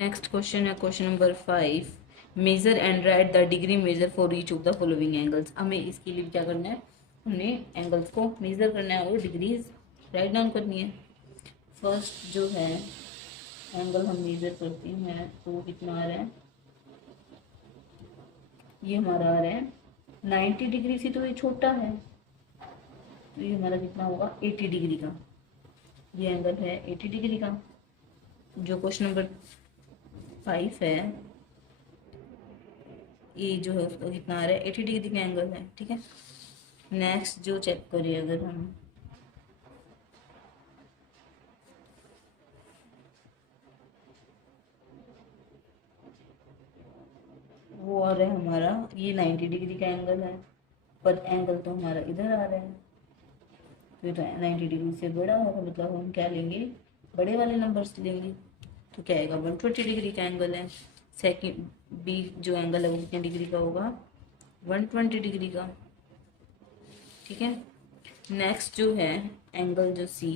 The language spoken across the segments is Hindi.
नेक्स्ट क्वेश्चन है question number 5। Measure and write the degree measure for each of the following angles. हमें इसके लिए क्या करना है, हमने एंगल्स को मेजर करना है और डिग्रीज राइट डाउन करनी है। फर्स्ट जो है एंगल हम मेजर करते हैं तो वो कितना आ रहा है, ये हमारा आ रहा है 90 डिग्री से, तो ये छोटा है, तो ये हमारा कितना होगा 80 डिग्री का। ये एंगल है 80 डिग्री का। जो क्वेश्चन नंबर 5 है, ये जो है उसका कितना आ रहा है 80 डिग्री का एंगल है। ठीक है, नेक्स्ट जो चेक करिए, अगर हम वो आ रहा है हमारा, ये 90 डिग्री का एंगल है, पर एंगल तो हमारा इधर आ रहा है, तो ये तो 90 डिग्री से बड़ा है, तो मतलब हम क्या लेंगे, बड़े वाले नंबर्स लेंगे। तो क्या आएगा, 120 डिग्री का एंगल है। सेकंड बी जो एंगल है वो कितने डिग्री का होगा, 120 डिग्री का। ठीक है, नेक्स्ट जो है एंगल जो सी,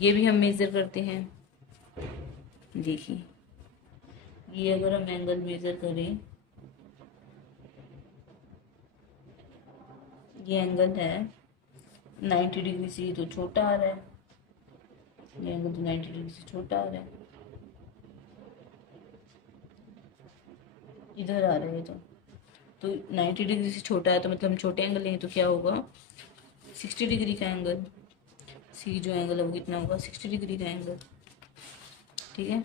ये भी हम मेजर करते हैं। देखिए, ये अगर हम एंगल मेजर करें, ये एंगल है 90 डिग्री से, तो छोटा आ रहा है, ये एंगल तो 90 डिग्री से छोटा आ रहा है, इधर आ रहा है तो 90 डिग्री से छोटा है, तो मतलब हम छोटे एंगल लेंगे तो क्या होगा, 60 डिग्री का एंगल। सी जो एंगल है वो कितना होगा, 60 डिग्री का एंगल। ठीक है,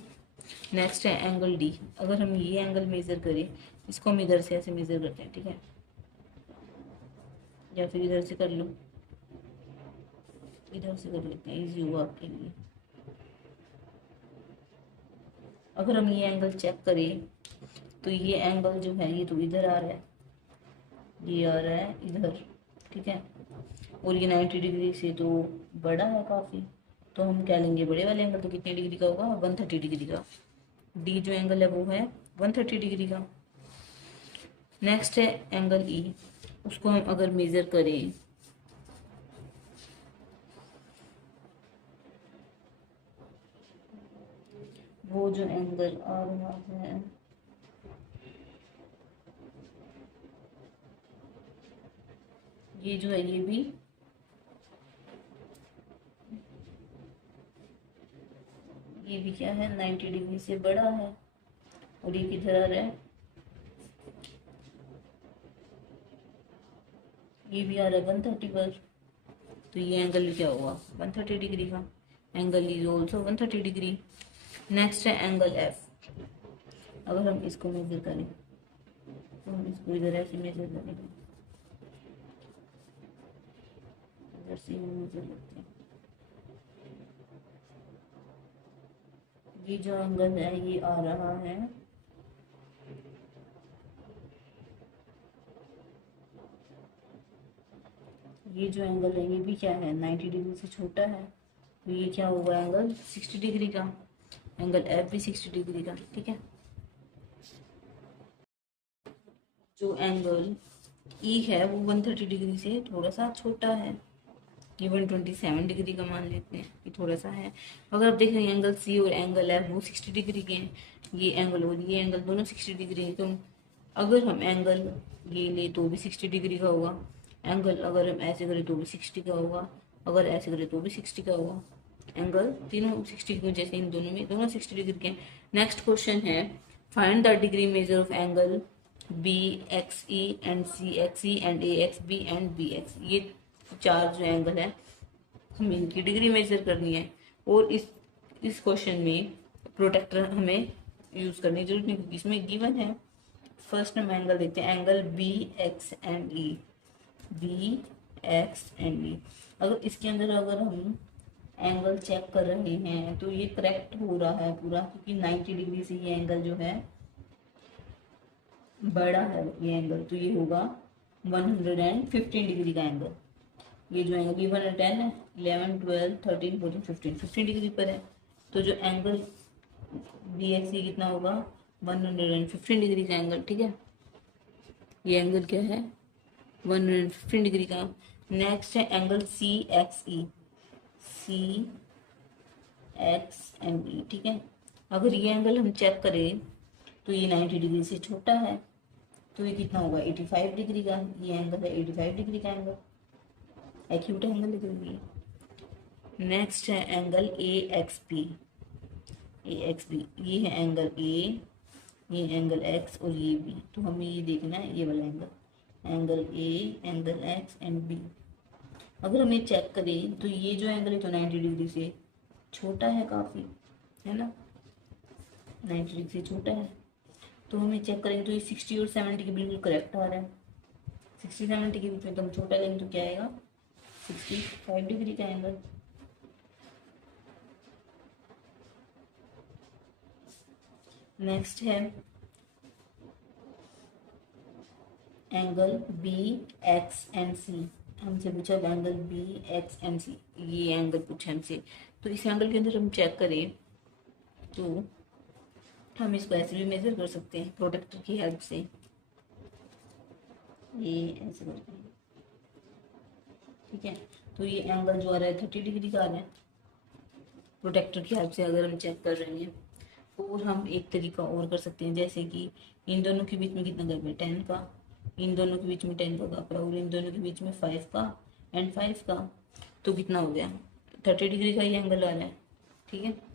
नेक्स्ट है एंगल डी। अगर हम ये एंगल मेजर करें, इसको हम इधर से ऐसे मेजर करते हैं। ठीक है, या फिर इधर से कर लो, इधर से कर लेते हैं, इजी होगा आपके लिए। अगर हम ये एंगल चेक करें तो ये एंगल जो है ये तो इधर आ रहा है, ये आ रहा है इधर। ठीक है, और ये 90 डिग्री से तो बड़ा है काफ़ी, तो हम क्या लेंगे, बड़े वाले एंगल। तो कितने डिग्री का होगा, 130 डिग्री का। डी जो एंगल है वो है 130 डिग्री का। नेक्स्ट है एंगल ई, उसको हम अगर मेजर करें, वो जो एंगल आ रहा है, ये जो है ये भी क्या है, 90 डिग्री से बड़ा है, और ये किधर आ रहा है, ये भी आ रहा है 130 पर। तो ये एंगल क्या होगा, 130 डिग्री का। Angle is also 130 degree. Next है एंगल एफ। अगर हम इसको मेजर करें तो हम इसको इधर ऐसे मेजर करेंगे, इधर से मेजर करते हैं। ये जो एंगल है ये आ रहा है, ये जो एंगल है ये भी क्या है, 90 डिग्री से छोटा है, तो ये क्या होगा, एंगल 60 डिग्री का। एंगल एफ भी 60 डिग्री का। ठीक है, जो एंगल ई है वो 130 डिग्री से थोड़ा सा छोटा है, ये 127 डिग्री का मान लेते हैं, ये थोड़ा सा है। अगर आप देख रहे हैं एंगल सी और एंगल एफ वो 60 डिग्री के हैं, ये एंगल और ये एंगल दोनों 60 डिग्री है, तो अगर हम एंगल ये ले तो भी 60 डिग्री का होगा, एंगल अगर हम ऐसे करें तो भी 60 का होगा, अगर ऐसे करें तो भी 60 का होगा। एंगल तीनों 60 की वजह से इन दोनों में दोनों 60 डिग्री के हैं। नेक्स्ट क्वेश्चन है, find the degree measure of angle B X E and C X E and A X B and B X. ये चार जो एंगल है हमें इनकी डिग्री मेजर करनी है, और इस क्वेश्चन में प्रोटेक्टर हमें यूज करने की जरूरत नहीं, क्योंकि इसमें गिवन है। फर्स्ट हम एंगल देखते हैं, angle B X and E, B X and E. अगर इसके अंदर अगर हम एंगल चेक कर रहे हैं तो ये करेक्ट हो रहा है पूरा, क्योंकि 90 डिग्री से ये एंगल जो है बड़ा है, ये एंगल तो ये होगा 115 डिग्री का एंगल। ये जो एंगल B1 है 10 है, 11 12 13 14 15 डिग्री पर है, तो जो एंगल बी एक्स ई कितना होगा, 115 डिग्री का एंगल। ठीक है, ये एंगल क्या है, 115 डिग्री का। नेक्स्ट है angle C X E, C X and E. ठीक है, अगर ये एंगल हम चेक करें तो ये 90 डिग्री से छोटा है, तो ये कितना होगा 85 डिग्री का। ये एंगल है 85 डिग्री का एंगल, एक्यूट एंगल है। नेक्स्ट है angle A X B. A X B, ये है एंगल ए, ये एंगल एक्स और ये बी। तो हमें ये देखना है ये वाला angle, angle A, angle X and B. अगर हम ये चेक करें तो ये जो एंगल है तो 90 डिग्री से छोटा है काफ़ी, है ना, 90 डिग्री से छोटा है। तो हमें चेक करेंगे तो ये 60 और 70 के बिल्कुल करेक्ट आ रहा है। 60-70 के बीच में तो हम छोटा लेंगे तो क्या आएगा 65 डिग्री का एंगल। नेक्स्ट है एंगल बी एक्स एंड सी। हमसे पूछा एंगल बी एक्स एंड सी, ये एंगल पूछा हमसे। तो इस एंगल के अंदर हम चेक करें तो हम इसको ऐसे भी मेजर कर सकते हैं प्रोटेक्टर की हेल्प से, ये ऐसे करके, ठीक है। तो ये एंगल जो आ रहा है 30 डिग्री का आ रहा है प्रोटेक्टर की हेल्प से अगर हम चेक कर रहे हैं। और हम एक तरीका और कर सकते हैं, जैसे कि इन दोनों के बीच में कितना गैप है 10 का, इन दोनों के बीच में 10 का गैप है और इन दोनों के बीच में 5 का एंड 5 का, तो कितना हो गया 30 डिग्री का ये एंगल आ रहा है, ठीक है।